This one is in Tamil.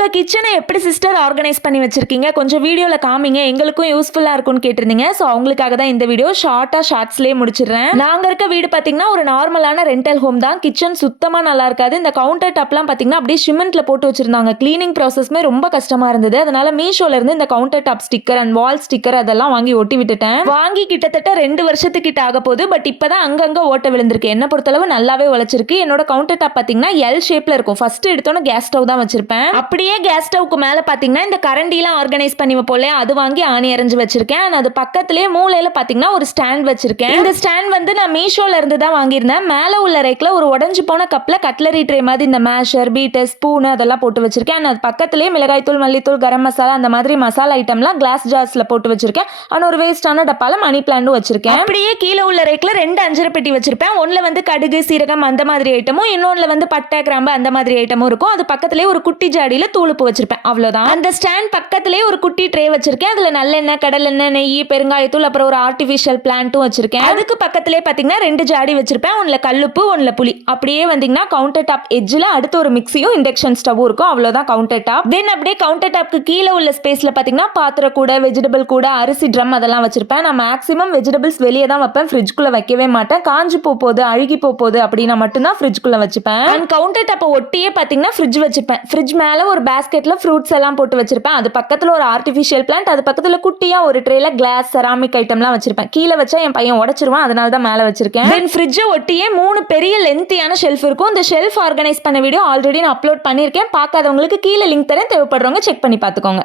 உங்க கிச்சனை எப்படி சிஸ்டர் ஆர்கனைஸ் பண்ணி வச்சிருக்கீங்க, கொஞ்சம் வீடியோல காமிங்க, எங்களுக்கும் யூஸ்ஃபுல்லா இருக்கும்னு கேட்டிருந்தீங்க. ஸோ அவங்களுக்காக தான் இந்த வீடியோ. ஷார்ட்ஸ்லேயே முடிச்சிடுறேன். நாங்க இருக்க வீடு பார்த்தீங்கன்னா ஒரு நார்மலான ரெண்டல் ஹோம் தான். கிச்சன் சுத்தமா நல்லா இருக்காது. இந்த கவுண்டர் டாப்லாம் பார்த்தீங்கன்னா அப்படியே சிமெண்ட்ல போட்டு வச்சிருந்தாங்க. கிளீனிங் ப்ராசஸ்மே ரொம்ப கஷ்டமா இருந்தது. அதனால மீஷோல இருந்து இந்த counter top sticker and wall sticker அதெல்லாம் வாங்கி ஒட்டி விட்டுட்டேன். வாங்கி கிட்டத்தட்ட 2 வருஷத்துக்கிட்ட ஆக போகுது. பட் இப்பதான் அங்கங்க ஓட்ட விழுந்திருக்கு. என்ன பொறுத்தளவு நல்லாவே உழைச்சிருக்கு. என்னோட கவுண்டர் டாப் பார்த்தீங்கன்னா எல் ஷேப்ல இருக்கும். ஃபர்ஸ்ட் எடுத்தோன்னு கேஸ் ஸ்டவ் தான் வச்சிருப்பேன். அப்படியே கேஸ் ஸ்டவ்க்கு மேல பாத்தீங்கன்னா இந்த கரண்டிலாம் ஆர்கனைஸ் பண்ணி வைப்போம்ல, அது வாங்கி ஆணி அரைஞ்சு வச்சிருக்கேன். அது பக்கத்திலே மூலையில பாத்தீங்கன்னா ஒரு ஸ்டாண்ட் வச்சிருக்கேன். இந்த ஸ்டாண்ட் வந்து நான் மீஷோல இருந்து தான் வாங்கியிருந்தேன். மேல உள்ள ரேக்ல ஒரு உடைஞ்சு போன கப்ல கட்லரி ட்ரே மாதிரி இந்த மேஷர், பீட்டர், ஸ்பூன் அதெல்லாம் போட்டு வச்சிருக்கேன். அது பக்கத்திலே மிளகாய் தூள், மல்லித்தூள், கரம் மசாலா அந்த மாதிரி மசாலா ஐட்டம்லாம் கிளாஸ் ஜார்ஸ்ல போட்டு வச்சிருக்கேன். ஆனா ஒரு வேஸ்டான டப்பால மணி பிளான்ட் வச்சிருக்கேன். அப்படியே கீழே உள்ள ரேக்ல 2 அஞ்சரை பெட்டி வச்சிருப்பேன். ஒண்ணுல வந்து கடுகு, சீரகம் அந்த மாதிரி ஐட்டமும், இன்னொன்னுல வந்து பட்டை, கிராம்பு அந்த மாதிரி ஐட்டமும் இருக்கும். அது பக்கத்திலே ஒரு குட்டி ஜாடியில தூளுப்பு வச்சிருப்பேன். அவ்வளவுதான். அந்த ஸ்டாண்ட் பக்கத்திலே ஒரு குட்டி ட்ரே வச்சிருக்கேன். அதுல நல்லெண்ணெய், கடலெண்ணெய், நெய், பெருங்காயத்தூள், அப்புறம் ஒரு ஆர்டிஃபிஷியல் பிளான்ட்டும் வச்சிருக்கேன். அதுக்கு பக்கத்திலே பாத்தீங்கன்னா 2 ஜாடி வச்சிருப்பேன். ஒன்னுல கல்லுப்பு, ஒன்னுல புளி. அப்படியே வந்தீங்கன்னா கவுண்டர் டாப் எட்ஜ்ல அடுத்து ஒரு மிக்சியும் இண்டக்ஷன் ஸ்டவும் இருக்கும். அவ்வளவுதான் கவுண்டர் டாப். தென் அப்படியே கவுண்டர் டாப்க்கு கீழே உள்ள ஸ்பேஸ்ல பாத்தீங்கன்னா பாத்திர கூட, வெஜிடபிள் கூட, அரிசி ட்ரம் அதெல்லாம் வச்சிருப்பேன். நான் மேக்ஸிமம் வெஜிடபிள்ஸ் வெளியே தான் வைப்பேன். ஃப்ரிட்ஜ்குள்ள வைக்கவே மாட்டேன். காஞ்சு போகுது, அழுகி போகுது அப்படின்னா மட்டும்தான் ஃப்ரிட்ஜ்குள்ள வச்சுப்பேன். அண்ட் கவுண்டர் டாப்பை ஒட்டியே பாத்தீங்கன்னா ஃப்ரிட்ஜ் வச்சிருப்பேன். ஃப்ரிட்ஜ் மேல ஒரு பேஸ்கெட்ல ஃப்ரூட்ஸ் எல்லாம் போட்டு வச்சிருப்பேன். அது பக்கத்துல ஒரு ஆர்டிஃபிஷியல் பிளான்ட், அது பக்கத்துல குட்டியா ஒரு ட்ரேல கிளாஸ், செராமிக் ஐட்டம்லாம் வச்சிருப்பேன். கீழே வச்சா என் பையன் உடைச்சிருவான், அதனால தான் மேல வச்சிருக்கேன். தென் ஃப்ரிட்ஜை ஒட்டியே 3 பெரிய லென்த்தியான ஷெல்ஃப் இருக்கும். இந்த ஷெல்ஃப் ஆர்கனைஸ் பண்ண வீடியோ ஆல்ரெடி நான் அப்லோட் பண்ணியிருக்கேன். பார்க்காதவங்களுக்கு கீழே லிங்க் தரேன், தேவைப்படுறவங்க செக் பண்ணி பார்த்துக்கோங்க.